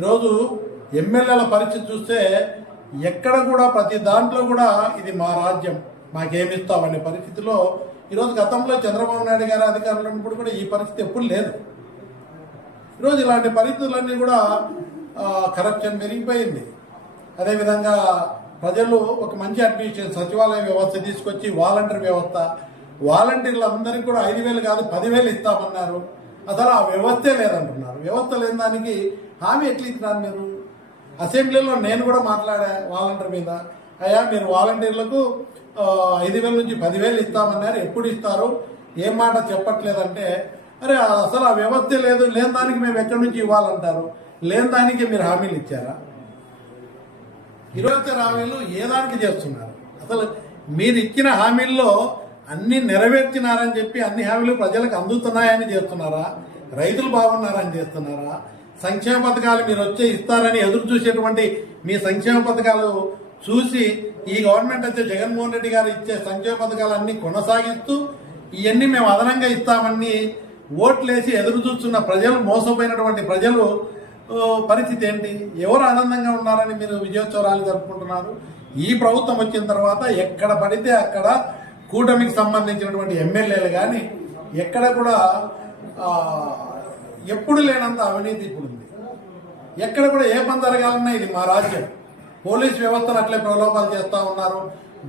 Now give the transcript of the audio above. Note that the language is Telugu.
ఈరోజు ఎమ్మెల్యేల పరిస్థితి చూస్తే ఎక్కడ కూడా ప్రతి దాంట్లో కూడా ఇది మా రాజ్యం మాకేమిస్తామనే పరిస్థితిలో ఈరోజు గతంలో చంద్రబాబు నాయుడు గారి అధికారులు ఉన్నప్పుడు కూడా ఈ పరిస్థితి ఎప్పుడు లేదు. ఈరోజు ఇలాంటి పరిస్థితులన్నీ కూడా కరప్షన్ పెరిగిపోయింది. అదేవిధంగా ప్రజలు ఒక మంచి అడ్మినిస్ట్రేషన్ సచివాలయ వ్యవస్థ తీసుకొచ్చి వాలంటీర్ వ్యవస్థ వాలంటీర్లు అందరికీ కూడా ఐదు వేలు కాదు పదివేలు ఇస్తామన్నారు. అసలు ఆ వ్యవస్థే లేదంటున్నారు. వ్యవస్థ లేని దానికి హామీ ఎట్లా మీరు? అసెంబ్లీలో నేను కూడా మాట్లాడా వాలంటీర్ మీద? అయ్యా మీరు వాలంటీర్లకు ఐదు వేల నుంచి పదివేలు ఇస్తామన్నారు ఎప్పుడు ఇస్తారు? ఏం మాట చెప్పట్లేదంటే అరే అసలు ఆ వ్యవస్థ లేదు లేని దానికి మేము ఎక్కడి నుంచి ఇవ్వాలంటారు? లేని దానికి మీరు హామీలు ఇచ్చారా? ఇరవై హామీలు ఏ దానికి చేస్తున్నారు? అసలు మీరు ఇచ్చిన హామీల్లో అన్ని నెరవేర్చినారని చెప్పి అన్ని హామీలు ప్రజలకు అందుతున్నాయని చేస్తున్నారా? రైతులు బాగున్నారని చేస్తున్నారా? సంక్షేమ పథకాలు మీరు వచ్చే ఇస్తారని ఎదురు చూసేటువంటి మీ సంక్షేమ పథకాలు చూసి ఈ గవర్నమెంట్ వచ్చే జగన్మోహన్ రెడ్డి గారు ఇచ్చే సంక్షేమ పథకాలన్నీ కొనసాగిస్తూ ఇవన్నీ మేము అదనంగా ఇస్తామని ఓట్లేసి ఎదురు చూస్తున్న ప్రజలు మోసపోయినటువంటి ప్రజలు పరిస్థితి ఏంటి? ఎవరు ఆనందంగా ఉన్నారని మీరు విజయోత్సవాలు జరుపుకుంటున్నారు? ఈ ప్రభుత్వం వచ్చిన తర్వాత ఎక్కడ పడితే అక్కడ కూటమికి సంబంధించినటువంటి ఎమ్మెల్యేలు కానీ ఎక్కడ కూడా ఎప్పుడు లేనంత అవినీతి ఇప్పుడు ఉంది ఎక్కడ కూడా ఏ పని జరగాలన్నా ఇది మా రాజ్యం. పోలీస్ వ్యవస్థను అట్లే ప్రలోభాలు చేస్తూ ఉన్నారు.